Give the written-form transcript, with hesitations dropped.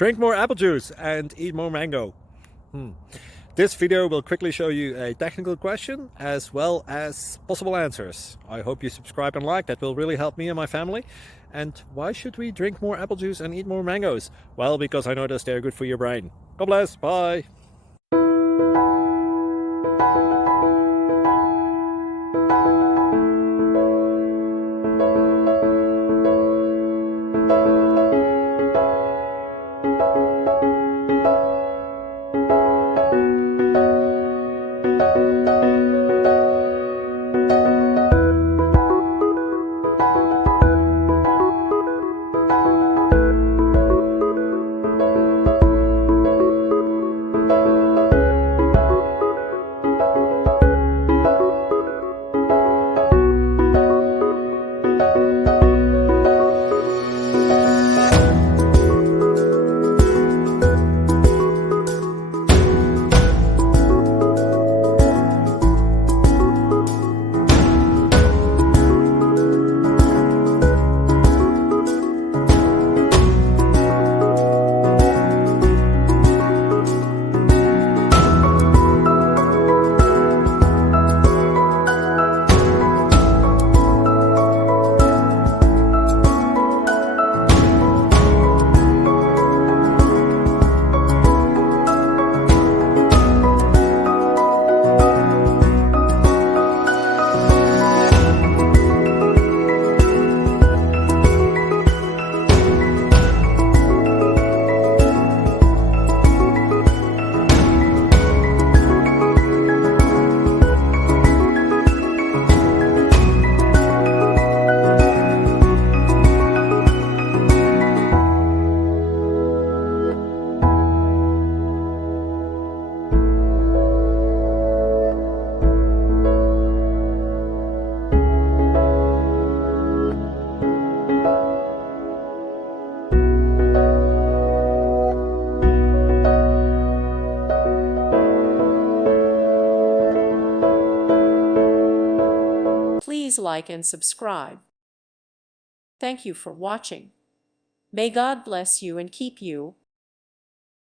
Drink more apple juice and eat more mango. This video will quickly show you a technical question as well as possible answers. I hope you subscribe and like, that will really help me and my family. And why should we drink more apple juice and eat more mangoes? Well, because I noticed they're good for your brain. God bless, bye! Please like and subscribe. Thank you for watching. May God bless you and keep you.